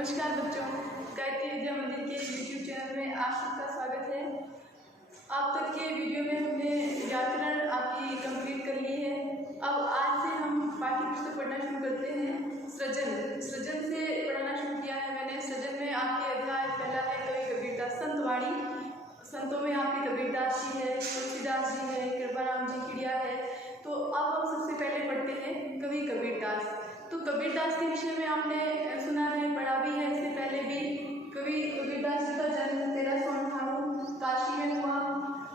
नमस्कार बच्चों, गायत्री विद्या मंदिर के YouTube चैनल में आप सबका स्वागत है। अब तक के वीडियो में हमने व्याकरण आपकी कंप्लीट कर ली है। अब आज से हम पाठ्य पुस्तक पढ़ना शुरू करते हैं। सृजन से पढ़ना शुरू किया है मैंने। सृजन में आपके अध्याय पहला है कवि कबीरदास संतवाणी। संतों में आपके कबीरदास जी है, तुलसीदास जी है, कृपाराम जी खिड़िया है। तो अब हम सबसे पहले पढ़ते हैं कवि कबीरदास। तो कबीरदास के विषय में आपने सुना है, पढ़ा भी है इससे पहले भी। कवि कबीरदास जी का जन्म 1398 काशी में हुआ।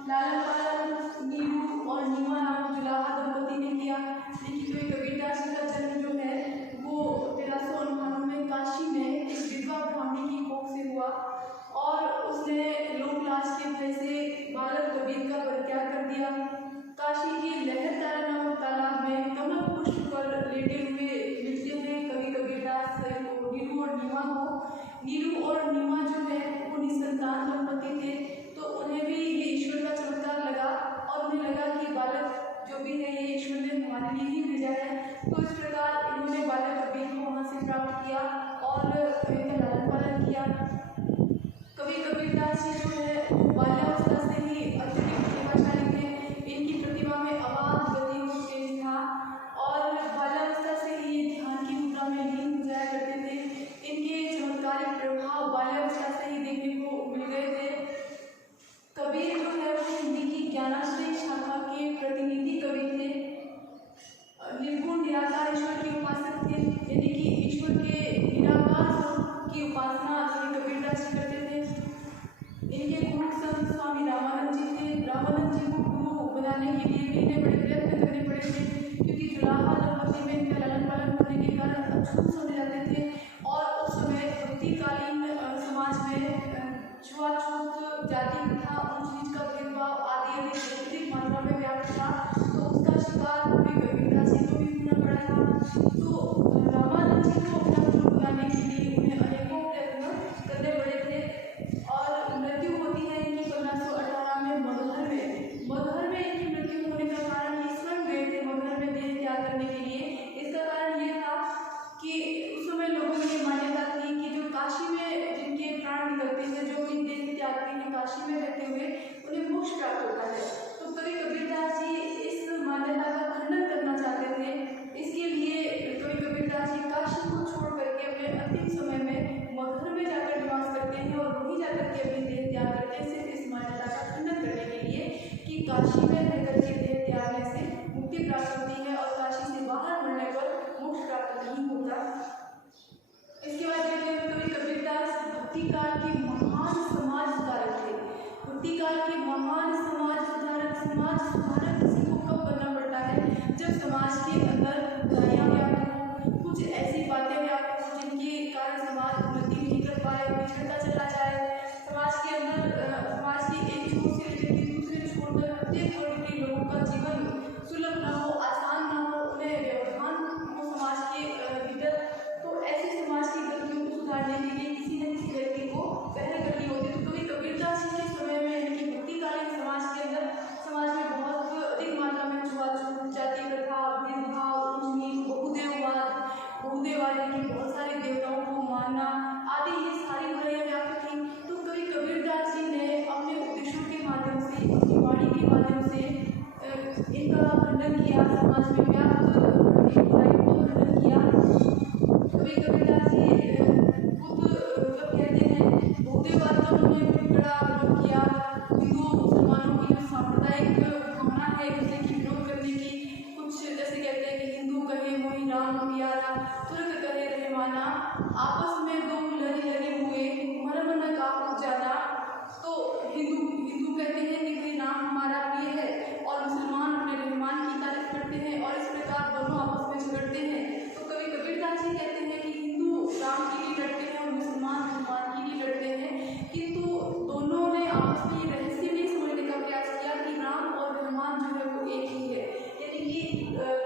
लालन पालन नीरू और नीमा नामक जुलाहा दंपति ने किया। लेकिन कवि कबीरदास जी का जन्म जो है वो 1398 में काशी में एक विधवा ब्राह्मणी की कोख से हुआ और उसने लोकलाज के भय से बालक कबीर का परित्याग कर दिया। काशी की लहर तारा नामक तालाब में कमल पुष्प पर लेटे हुए मिलते हैं कवि कबीरदास नीरू और नीमा को। नीरू और नीमा जो है वो निसंतान दंपति थे, तो उन्हें भी ये ईश्वर का चमत्कार लगा और उन्हें लगा कि बालक जो भी है ये ईश्वर ने हमारे लिए ही भेजा है। तो इस प्रकार इन्होंने बालक कबीर को वहाँ से प्राप्त किया और इनका लालन पालन किया। कवि कबीरदास जी जो है बाल्यावस्था से ही अत्यधिक प्रतिभाशाली थे। इनकी प्रतिभा में अपार गति और तेज था और बाल्यावस्था से ही ध्यान की मुद्रा में लीन हो जाया करते थे। इनके चमत्कारिक प्रभाव बाल्यावस्था से ही देखने को मिल गए थे। कबीर जो है वो हिंदी की ज्ञानाश्रय शाखा के प्रतिनिधि कवि थे। निर्गुण निराकार ईश्वर के उपासक थे, यानी कि ईश्वर के निराकार स्वरूप की उपासना कवि कबीरदास जी करते थे। इनके गुरु संत स्वामी रामानंद जी थे। रामानंद जी को गुरु बनाने के लिए भी इन्हें बड़े प्रयत्न करने पड़े थे, क्योंकि जुलाहा दंपति में इनका लालन पालन करने के कारण अछूत समझ जाते थे और उस समय भक्तिकालीन समाज में छुआछूत, जाति प्रथा, ऊंच नीच का भेदभाव आदि अधिक मात्रा में व्याप्त था। तो उसका शिकार कवि कबीरदास जी को भी होना पड़ा था। तो रामानंद जी को अपना गुरु बनाने के लिए उन्हें अनेकों प्रयत्न करने पड़े थे और मृत्यु होती है इनकी 1518 में मगहर में। मगहर में इनकी मृत्यु होने का कारण ये स्वयं गए थे मगहर में देह त्याग करने के लिए। इसका कारण ये था कि उस समय लोगों में मान्यता थी कि जो काशी में जिनके प्राण निकलते हैं, जो भी देह त्यागते हैं काशी में रहते हुए, उन्हें मोक्ष प्राप्त होता है। तो कवि कबीरदास जी इस मान्यता का खंडन करना चाहते थे। इसके लिए कवि कबीरदास जी काशी को छोड़ करके अपने अंतिम समय में मगहर में जाकर निवास करते हैं और वहीं जाकर के अपनी देह त्याग करते हैं, सिर्फ इस मान्यता का खंडन करने के लिए कि काशी में रहकर के देह त्यागने से मुक्ति प्राप्त होती है और काशी से बाहर बढ़ने पर मोक्ष प्राप्त नहीं होता। इसके बाद कवि कबीरदास भक्तिकाल के महान समाज सुधारक थे। भक्तिकाल के महान समाज सुधारक किसी को कब बनना पड़ता है? जब समाज के अंदर बुराइयां व्याप्त हो, कुछ ऐसी बातें व्याप्त हो जिनके कारण समाज उन्नति नहीं कर पाए, बिछड़ता चला जाए। समाज के अंदर समाज की एक छोर से लेकर दूसरे छोर तक प्रत्येक वर्ग के लोगों का जीवन सुलभ ना हो, आसान ना हो, उन्हें व्यवधान हो समाज के भीतर। तो ऐसे समाज की गतियों को सुधारने के लिए किसी न किसी व्यक्ति को पहल करनी होती है। तो कवि कबीरदास जी के समय में यानी कि भक्तिकालीन समाज के अंदर समाज में बहुत अधिक मात्रा में छुआछूत, जाति प्रथा, भेदभाव, ऊंच नीच, बहुदेववाद यानी कि बहुत सारे देवताओं को मानना आदि ये सारी बुराइयां व्याप्त थी। तो कवि कबीरदास जी ने अपने उपदेशों के माध्यम से, अपनी वाणी के माध्यम से इनका खंडन किया, समाज में व्याप्त बुराइयों का खंडन किया। कवि कबीरदास जी खुद कहते हैं बहुदेववाद का उन्होंने बड़ा विरोध किया। हिंदुओं मुसलमानों की जो सांप्रदायिक भावना है उसे की विरोध करने की, कुछ जैसे कहते हैं कि हिंदू कहे मोहि राम प्यारा, तुर्क कहे रहमाना, आपस में दो लगे हुए मरम न काफू ज्यादा। तो हिंदू कहते हैं कि भाई राम हमारा प्रिय है और मुसलमान अपने रहमान की तारीफ करते हैं और इस प्रकार दोनों आपस में झगड़ते हैं। तो कवि कबीरदास जी कहते हैं कि हिंदू राम के लिए लड़ते हैं और मुसलमान हनुमान के लिए लड़ते हैं, किंतु दोनों ने आपस में ये रहस्य नहीं समझने का प्रयास किया कि राम और हनुमान जो है वो एक ही है। यानी कि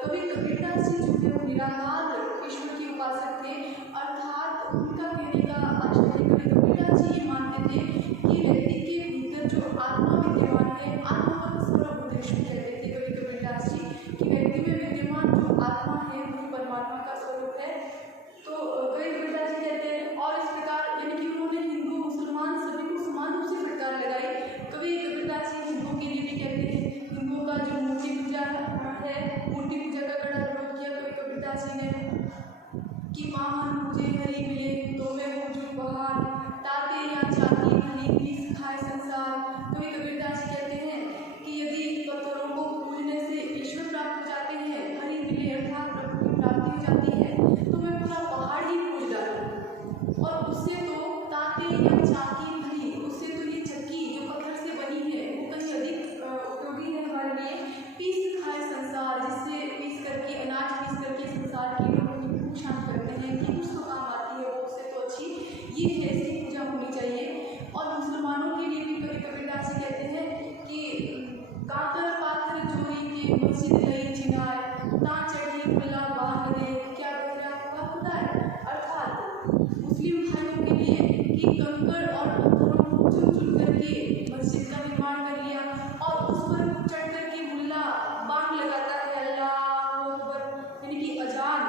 कवि कबीरदास जी जो है वो निराकार ईश्वर के उपासक थे, अर्थात उनका कहने का आशय कवि कबीरदास जी ये मानते थे कि व्यक्ति के भीतर जो आत्मा विद्यमान है, आत्मा सर्वभूतेषु कहते थे कवि कबीरदास जी कि व्यक्ति में विद्यमान जो आत्मा है वो परमात्मा का स्वरूप है। तो कवि कबीरदास जी कहते हैं और इस मुसलमानों के लिए भी कवि कबीरदास जी कहते हैं कि कातर पाथर चोरी के मस्जिद लई चिनाय ता चढ़ी मुल्ला बांग दे क्या बहरा हुआ खुदा है। अर्थात मुस्लिम भाइयों के लिए कि कंकड़ और पत्थरों को चुन चुन करके मस्जिद का निर्माण कर लिया और उस पर चढ़ करके मुल्ला बांग लगाता है अल्लाहू अकबर, यानी कि अजान।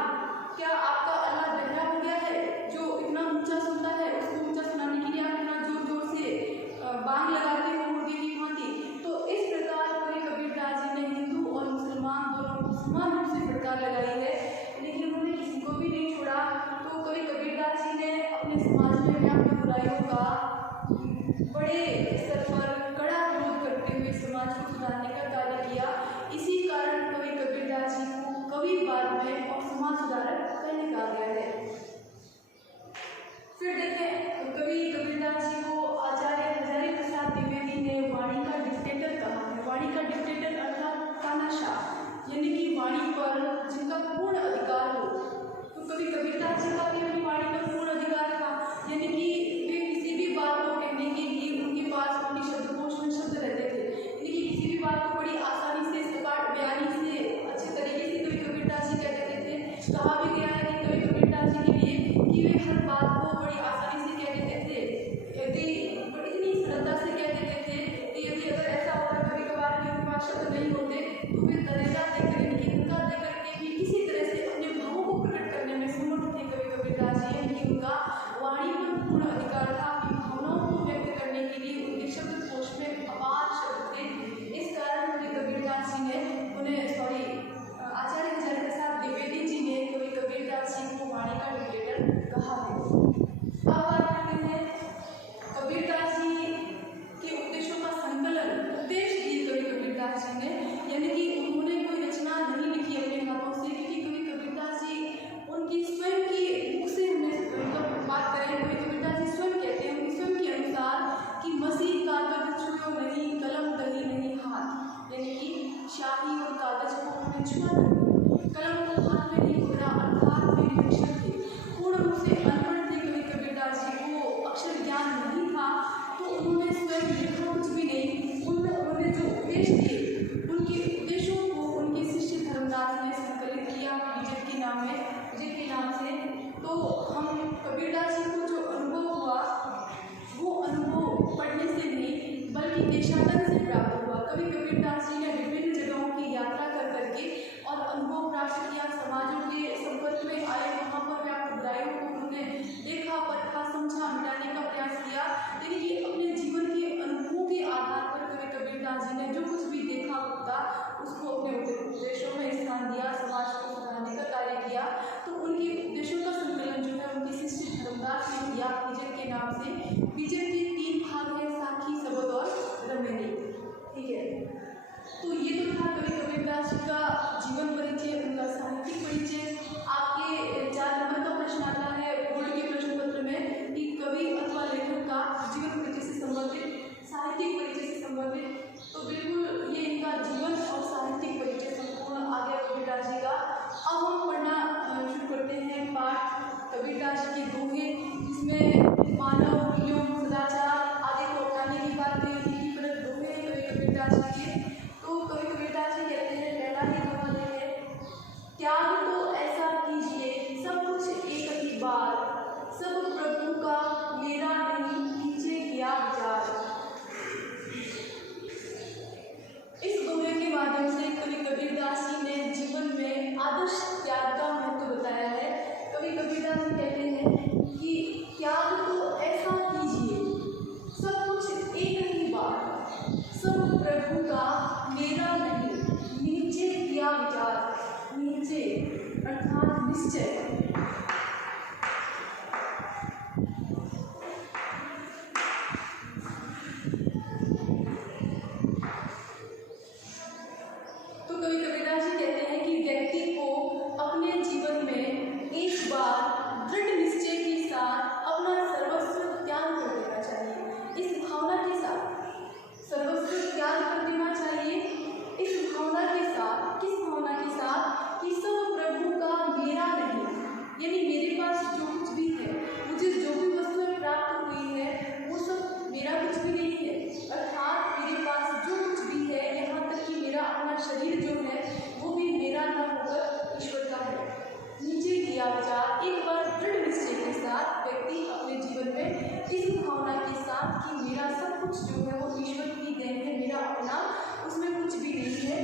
क्या आपका अल्लाह बहरा हो गया है जो इतना ऊंचा सुनता है? उसको ऊंचा सुनाने के लिए आप इतना जोर जोर से बांग लगाते हो मुर्गे की भांति। तो इस प्रकार कवि कबीरदास जी ने हिंदू और मुसलमान दोनों को समान रूप से फटकार लगाई है, लेकिन उन्होंने किसी को भी नहीं छोड़ा। तो कवि कबीरदास जी ने अपने समाज में व्याप्त बुराइयों का बड़े स्तर पर कड़ा विरोध करते हुए समाज को सुधारने का कार्य किया। इसी कारण कवि कबीरदास जी को कवि बाद में और समाज सुधारक कहने कहा गया है। फिर देखें कवि कबीरदास जी को आचार्य हजारी प्रसाद द्विवेदी ने वाणी का डिक्टेटर कहा है। वाणी का डिक्टेटर अर्थात तानाशाह, यानी कि वाणी पर जिनका पूर्ण अधिकार हो। तो कवि कबीरदास जी का भी अपनी वाणी पर पूर्ण अधिकार था, यानी कि वे किसी भी बात को कहने के लिए उनके पास उनके शब्दकोश में शब्द रहते थे, यानी कि किसी भी बात को बड़ी आसानी से सपाट बयानी से अच्छे तरीके से कवि कबीरदास जी कह देते थे। कहा भी गया है कि कवि कबीरदास जी के लिए कि वे हर बात को बड़ी आसानी से कह देते थे, यदि इतनी सरलता से कह देते थे कि यदि अगर ऐसा होता कभी कभार कि उनके पास शब्द नहीं होते तो वे दरेजा देकर इनकी धक्का देकर के भी किसी तरह से अपने भावों को प्रकट करने में समर्थ थे कवि कबीरदास जी, यानी कि उनका वाणी पर पूर्ण अधिकार था। अपनी भावनाओं को व्यक्त करने के लिए उनके शब्दकोश में अपार शब्द थे। इस कारण कवि कबीरदास जी ने आचार्य हजारी प्रसाद द्विवेदी जी ने कवि कबीरदास जी को वाणी का डिक्टेटर कहा है। अब बात करते हैं कबीरदास जी के उपदेशों का संकलन उपदेश दिए कवि कबीरदास जी ने, यानी कि उन्होंने कोई रचना नहीं लिखी अपने हाथों से, क्योंकि कवि कबीरदास जी उनकी स्वयं की मुख से मतलब बात करें, कवि कबीरदास जी स्वयं कहते हैं उनकी स्वयं के अनुसार कि मसीह कागज छुओ नहीं कलम दही नहीं हाथ, यानी कि शाही और कागज को उन्होंने छुआ नहीं, कलम को हाथ में नहीं पकड़ा, अर्थात वे निरक्षर थे, पूर्ण रूप से अनपढ़ थे। कवि कबीरदास जी को अक्षर ज्ञान नहीं था, तो उन्होंने स्वयं लिखा कुछ भी नहीं। उन्होंने जो उपदेश दिए उनके उपदेशों को उनके शिष्य धर्मदास ने संकलित किया विजय के नाम से। तो हम कबीरदास जी को जो अनुभव हुआ वो अनुभव पढ़ने से नहीं बल्कि देशाटन से प्राप्त हुआ। कवि कबीरदास जी ने विभिन्न जगहों की यात्रा कर करके और अनुभव प्राप्त किया, समाजों के संपर्क में आए, वहाँ पर व्याप्त बुराइयों को उन्होंने देखा, परखा, समझा, मिटाने का प्रयास किया। यानी कि अपने जीवन के अनुभवों के आधार पर कवि कबीरदास जी ने जो कुछ भी देखा होता उसको अपने उपदेशों में स्थान दिया, समाज को सुधारने का कार्य किया। तो उनके उपदेशों का संकलन जो है उनके शिष्य धर्मदास ने किया विजय के नाम से। विजय के 3 भाग हैं, साखी, सबद और रमेनी, ठीक है। तो ये तो था कवि कबीरदास जी का जीवन परिचय, उनका साहित्यिक परिचय। आपके 4 नंबर का प्रश्न आता है बोर्ड के प्रश्न पत्र में कि कवि अथवा लेखक का जीवन परिचय से संबंधित, साहित्यिक परिचय से संबंधित। तो बिल्कुल ये इनका जीवन और साहित्यिक परिचय संपूर्ण आ गया कबीरदास जी का। अब हम पढ़ना शुरू करते हैं पाठ कबीरदास जी के दोहे, जिसमें मानव मूल्यों, सदाचार आदि को अपनाने की बात लिखी पर दोहे कवि कबीरदास जी के। तो कवि कबीरदास जी कहते हैं, पहला ही दोहा है, त्याग तो ऐसा कीजिए सब कुछ एक ही बार, सब प्रभु का मेरा नहीं कीजिए किया विचार। इस दोहे के माध्यम से कवि कबीरदास जी ने जीवन में आदर्श त्याग का महत्व बताया है। कवि कबीरदास जी कहते हैं कि त्याग तो ऐसा कीजिए सब कुछ एक ही बार, सब प्रभु का मेरा नहीं नीचे किया विचार। नीचे अर्थात निश्चय। तो कवि कबीरदास जी कहते हैं कि व्यक्ति को अपने जीवन में एक बार दृढ़ निश्चय के साथ अपना सर्वस्व त्याग कर देना चाहिए। इस भावना के साथ सर्वस्व त्याग कर देना चाहिए, इस भावना के साथ, किस भावना के साथ कि सब प्रभु का मेरा नहीं, साथ कि मेरा सब कुछ जो है वो ईश्वर की देन है, मेरा अपना उसमें कुछ भी नहीं है,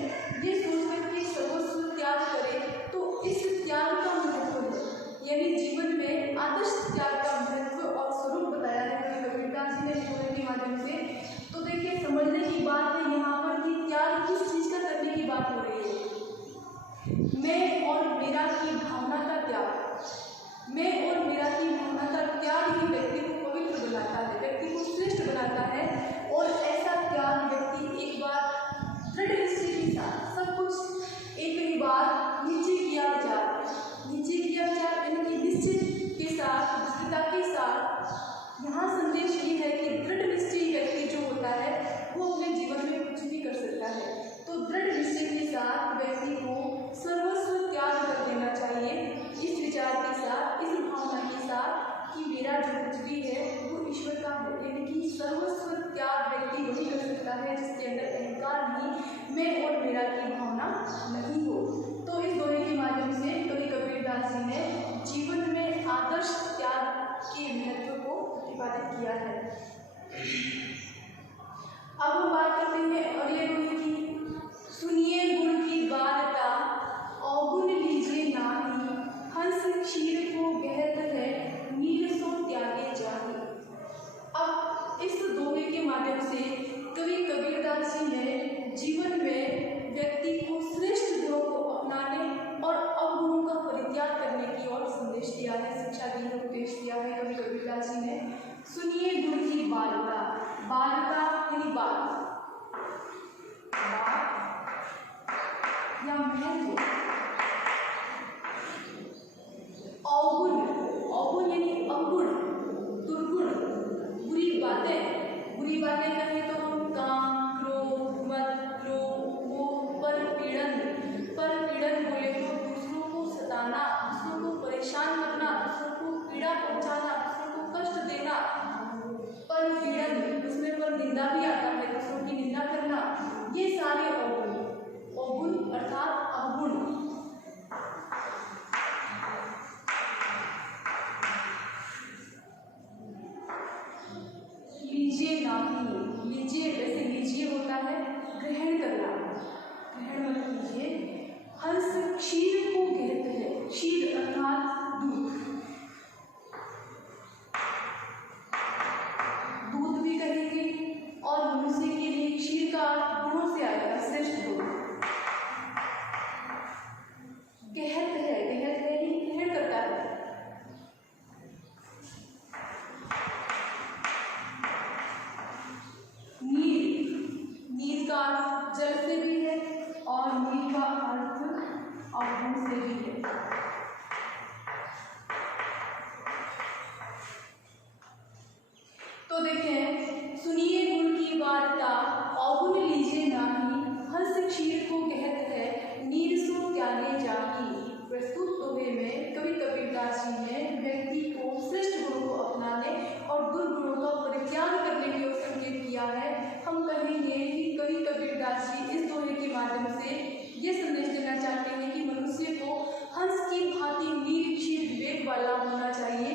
ये सोचकर के सर्वस्व त्याग करे। तो इस त्याग का महत्व है, यानी जीवन में आदर्श त्याग का महत्व और स्वरूप बताया है कवि कबीरदास जी ने दोहे के माध्यम से। तो देखिए, समझने की बात है यहाँ पर कि त्याग किस चीज़ का करने की बात हो रही है। मैं और मेरा की भावना का त्याग, मैं और मेरा की भावना का त्याग ही व्यक्ति को पवित्र बनाता है, व्यक्ति को श्रेष्ठ बनाता है। और ऐसा त्याग व्यक्ति एक बार दृढ़ निश्चय के साथ सब कुछ एक ही बार नीचे किया विचार यानी कि निश्चय के साथ, दृढ़ता के साथ। यहाँ संदेश ये है कि दृढ़ निश्चयी व्यक्ति जो होता है वो अपने जीवन में कुछ भी कर सकता है। तो दृढ़ निश्चय के साथ व्यक्ति को सर्वस्व त्याग कर देना चाहिए, इस विचार के साथ, इस भावना के साथ कि मेरा जो कुछ भी है वो ईश्वर का है। यानी कि सर्वस्व त्याग व्यक्ति वही कर सकता है जिसके अंदर अहंकार नहीं, मैं और मेरा की भावना नहीं हो। तो इस दोहे के माध्यम से कवि कबीरदास जी ने जीवन में आदर्श त्याग के महत्व को प्रतिपादित किया है। अब हम बात करते हैं अगले दोहे की। सुनिए गुण की बारता, अवगुण लीजिए नाही, हंस क्षीर को गहत है, नीर सो त्यागे जाहि। अब इस दोहे के माध्यम से कवि कबीरदास जी ने जीवन में व्यक्ति को श्रेष्ठ गुणों को अपनाने और अवगुणों का परित्याग करने की ओर संदेश दिया है, शिक्षा दी है, उपदेश दिया है कवि कबीरदास जी ने। सुनिए गुण की बारता, बारता यानी बात या महत्व। अवगुण यानी अवगुण, दुर्गुण, बुरी बातें कहें तो हम काम, क्रोध, मद, लोभ, मोह, परपीड़न बोले तो दूसरों को सताना, दूसरों को परेशान करना, दूसरों को पीड़ा पहुंचाना, दूसरों को कष्ट देना। परपीड़न, उसमें पर निंदा भी आता है, दूसरों की निंदा करना, ये सारे अवगुण अर्थात अवगुण। लीजिए नाही, लीजिए वैसे लीजिए होता है ग्रहण करना, ग्रहण मत कीजिए। हंस क्षीर को कहते हैं, क्षीर अर्थात दूध भी कहेंगे। और मनुष्य के लिए क्षीर का गुणों से आएगा, श्रेष्ठ गुण। गहत है ग्रहण करता है। नीर का अर्थ जल से भी है और नीर का अर्थ अवगुण से भी है। तो देखें, सुनिए गुण की वार्ता, अवगुण लीजिए नाही, हंस क्षीर को कहत है, नीर सो त्यागे जाहि। प्रस्तुत दोहे में कवि कबीरदास जी ने व्यक्ति को श्रेष्ठ गुणों को अपनाने और दुर्गुणों का परित्याग करने की ओर संकेत किया है। हम कहेंगे कि कवि कबीरदास जी इस दोहे के माध्यम से ये संदेश देना चाहते हैं कि मनुष्य को हंस की भांति नीर क्षीर विवेक वाला होना चाहिए।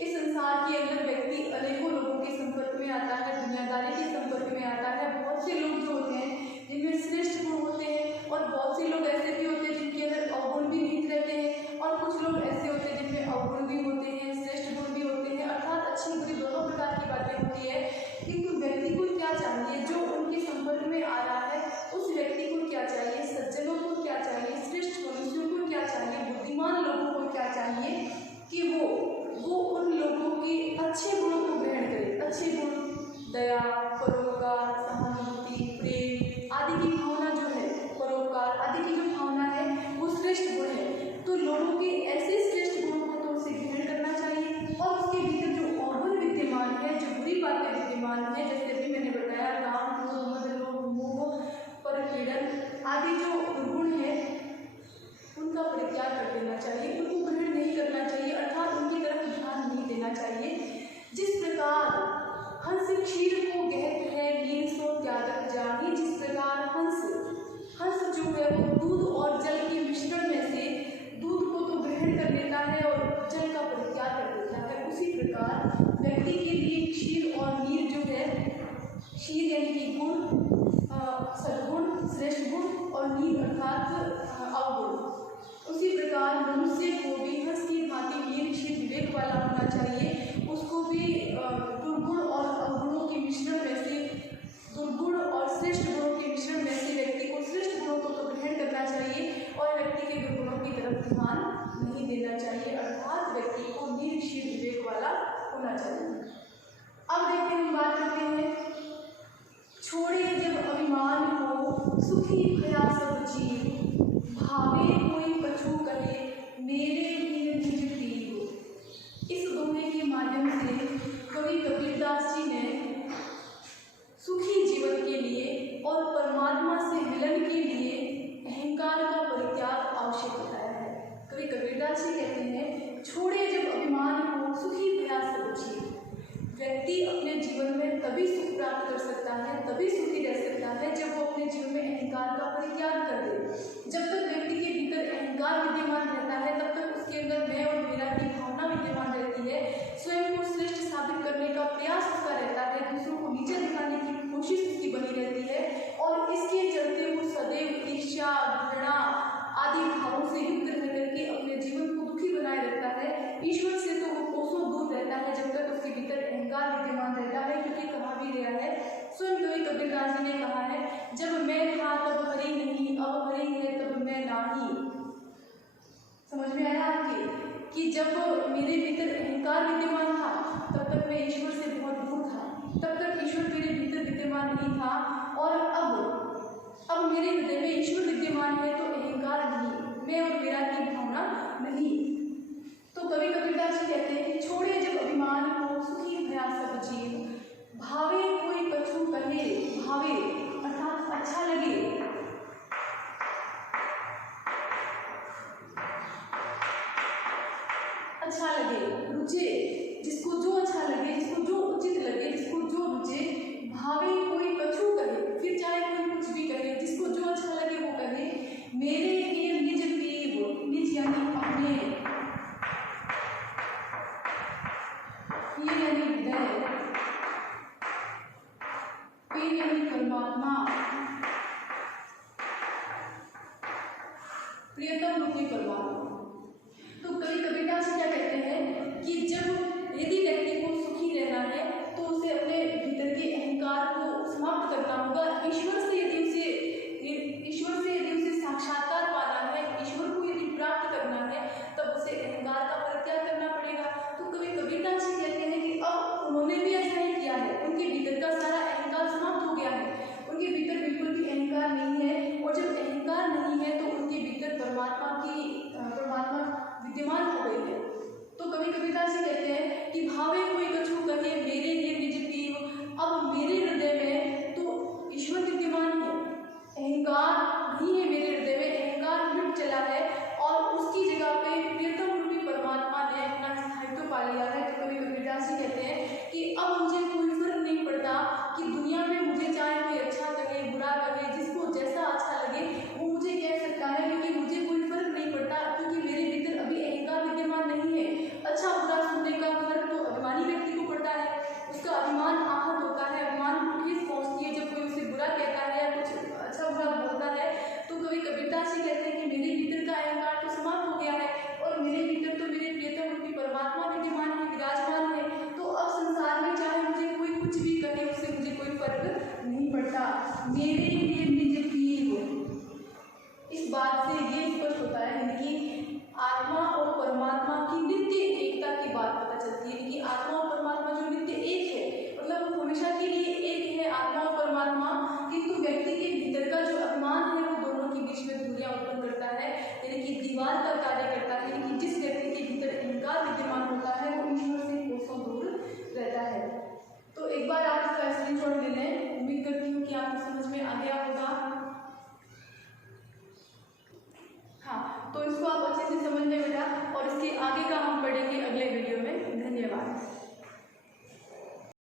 इस संसार के अंदर व्यक्ति अनेकों लोगों के संपर्क में आता है, दुनियादारी के संपर्क में आता है। बहुत से लोग जो होते हैं जिनमें श्रेष्ठ गुण होते हैं और बहुत से लोग ऐसे भी होते हैं जिनके अंदर अवगुण भी निहित रहते हैं और कुछ लोग ऐसे होते हैं जिनमें अवगुण भी होते हैं, श्रेष्ठ गुण भी होते हैं, अर्थात अच्छी बुरी दोनों प्रकार की बातें होती है। किंतु व्यक्ति को क्या चाहिए, जो उनके संपर्क में आ रहा है उस व्यक्ति को क्या चाहिए, सज्जनों को क्या चाहिए, श्रेष्ठ मनुष्यों को क्या चाहिए, बुद्धिमान लोगों को क्या चाहिए कि वो उन लोगों के अच्छे गुणों को ग्रहण करे। अच्छे गुण दया, परोपकार, सहानुभूति, प्रेम आदि की भावना जो है, परोपकार आदि की जो भावना है वो श्रेष्ठ गुण है। तो लोगों के ऐसे श्रेष्ठ गुणों को तो उसे ग्रहण करना चाहिए और उसके भीतर जो अवगुण विद्यमान है, जो बुरी बातें विद्यमान है, जैसे अभी मैंने बताया काम, क्रोध, मद, लोभ, मोह, परपीड़न आदि जो दुर्गुण है उनका परित्याग कर देना चाहिए, उनको ग्रहण नहीं करना चाहिए, अर्थात उनकी तरफ ध्यान नहीं देना चाहिए। जिस प्रकार हंस क्षीर को गहत है, नीर सो त्यागत जाहि। जिस प्रकार हंस जो है वो दूध और जल के मिश्रण में से दूध को तो ग्रहण कर लेता है और जल का परित्याग कर देता है, उसी प्रकार व्यक्ति के लिए क्षीर और नीर जो शील यानी कि गुण, सद्गुण, श्रेष्ठ गुण और नील अर्थात अवगुण। उसी प्रकार मनुष्य को भी हंस की भांति नीलशील विवेक वाला होना चाहिए। उसको भी दुर्गुण और अवगुणों के मिश्रण में से, दुर्गुण और श्रेष्ठ गुणों के मिश्रण में से व्यक्ति को श्रेष्ठ गुणों को तो ग्रहण करना चाहिए और व्यक्ति के दुर्गुणों की तरफ ध्यान नहीं देना चाहिए, अर्थात व्यक्ति को नीलशील विवेक वाला होना चाहिए। अब देखते हैं, हम बात करते हैं, छोड़े जब अभिमान को सुखी भया सब जीव, भावे कोई कछु कहे मेरे लिए निज प्रिय। इस दोहे के माध्यम से कवि कबीरदास जी ने सुखी जीवन के लिए और परमात्मा से मिलन के लिए अहंकार का परित्याग आवश्यक बताया है। कवि कबीरदास जी कहते हैं, छोड़े जब अभिमान को सुखी भया सब जीव। व्यक्ति अपने जीवन में तभी सुख प्राप्त कर सकता है, तभी सुखी रह सकता है जब वो अपने जीवन में अहंकार का परित्याग कर दे। जब तक व्यक्ति के भीतर अहंकार विद्यमान रहता है तब तक उसके अंदर मैं और मेरा की भावना विद्यमान रहती है। स्वयं को श्रेष्ठ साबित करने का प्रयास उसका रहता है, दूसरों को नीचे दिखाने की कोशिश उसकी बनी रहती है और इसके चलते वो सदैव ईर्ष्या, घृणा आदि भावों से युक्त रह करके अपने जीवन को दुखी बनाए रखता है। ईश्वर से तो वो कोसों दूर रहता है जब तक उसके भीतर अहंकार विद्यमान रहता है, क्योंकि कहा भी गया है, स्वयं कवि कबीरदास जी ने कहा है, जब मैं था तब हरि नहीं, अब हरि है तब मैं नाही। समझ में आया आपके कि जब मेरे भीतर अहंकार विद्यमान था तब तक मैं ईश्वर से बहुत दूर था, तब तक ईश्वर मेरे भीतर विद्यमान नहीं था, और अब मेरे हृदय में ईश्वर विद्यमान है तो अहंकार नहीं, मैं और मेरा की भावना नहीं। तो कवि कबीरदास जी कहते हैं कि छोड़े जब अभिमान को सुखी भया सब जीव, भावे कोई कछु कहे, भावे अर्थात अच्छा लगे, अच्छा लगे, रुचे, जिसको जो अच्छा लगे, जिसको जो उचित लगे, जिसको जो रुचे, भावे कोई कछु कहे, फिर चाहे कोई कुछ भी कहे, जिसको जो अच्छा लगे वो कहे, मेरे लिए निज पीव, निज यानी अपने, ये यानी हृदय, पीव यानी परमात्मा, प्रियतम रूपी परमात्मा। तो कवि कबीरदास जी क्या कहते हैं कि जब यदि व्यक्ति को सुखी रहना है तो उसे अपने भीतर के अहंकार को समाप्त करना होगा। ईश्वर से यदि उसे साक्षात्कार पाना है, ईश्वर को यदि प्राप्त करना है, तब उसे अहंकार का परित्याग करना पड़ेगा। तो कवि कबीरदास जी कहते हैं कि अब उन्होंने भी ऐसा ही किया है, उनके भीतर का सारा अहंकार समाप्त हो गया है, उनके भीतर बिल्कुल भी अहंकार नहीं है, और जब अहंकार नहीं है तो उनके भीतर परमात्मा विद्यमान हो गई है। तो कवि कबीरदास जी कहते हैं कि भावे कोई कछु कहे मेरे लिए निज पीव, अब मेरे हृदय में तो ईश्वर विद्यमान है, अहंकार नहीं है मेरे हृदय में, अहंकार मिट चला है और उसकी जगह पे प्रियतम रूपी परमात्मा ने अपना स्थायित्व पा लिया है। तो कवि कबीरदास जी कहते हैं कि अब मुझे कोई फर्क नहीं पड़ता कि दुनिया में मुझे चाहे कोई अच्छा कहे, बुरा कहे, जिसको जैसा अच्छा लगे वो मुझे कह सकता है, क्योंकि मुझे कोई फर्क नहीं पड़ता, क्योंकि मेरे भीतर अभी अहंकार विद्यमान नहीं है। अच्छा बुरा सुनने का फर्क तो अभिमानी व्यक्ति को पड़ता है, उसका अभिमान आहत होता है, अभिमान को ठेस पहुंचती है जब कोई उसे बुरा कहता है या कुछ अच्छा बुरा बोलता है। तो कवि कबीरदास जी कहते हैं कि मेरे भीतर का अहंकार तो समाप्त हो गया है और मेरे भीतर तो मेरे प्रियतम रूपी परमात्मा विद्यमान है, विराजमान है। तो अब संसार में चाहे मुझे कोई कुछ भी कहे, उससे मुझे कोई फर्क नहीं पड़ता, मेरे लिए निज पीव। इस बात से ये स्पष्ट होता है कि आत्मा और परमात्मा की नित्य एकता की बात पता चलती है कि आत्मा और परमात्मा जो नित्य एक है, मतलब हमेशा के लिए एक है आत्मा और परमात्मा, किंतु व्यक्ति के भीतर का जो अभिमान है वो दोनों के बीच में दूरियां उत्पन्न करता है, यानी कि दीवार का कार्य करता है, यानी कि जिस व्यक्ति के भीतर अहंकार विद्यमान होता है वो ईश्वर से कोसों दूर रहता है। तो एक बार आप इसका स्क्रीनशॉट ले लें, उम्मीद करती हूँ कि आपको समझ में आ गया होगा। हाँ, तो इसको आप अच्छे से समझ लें बेटा, और इसके आगे का हम पढ़ेंगे अगले वीडियो में। धन्यवाद।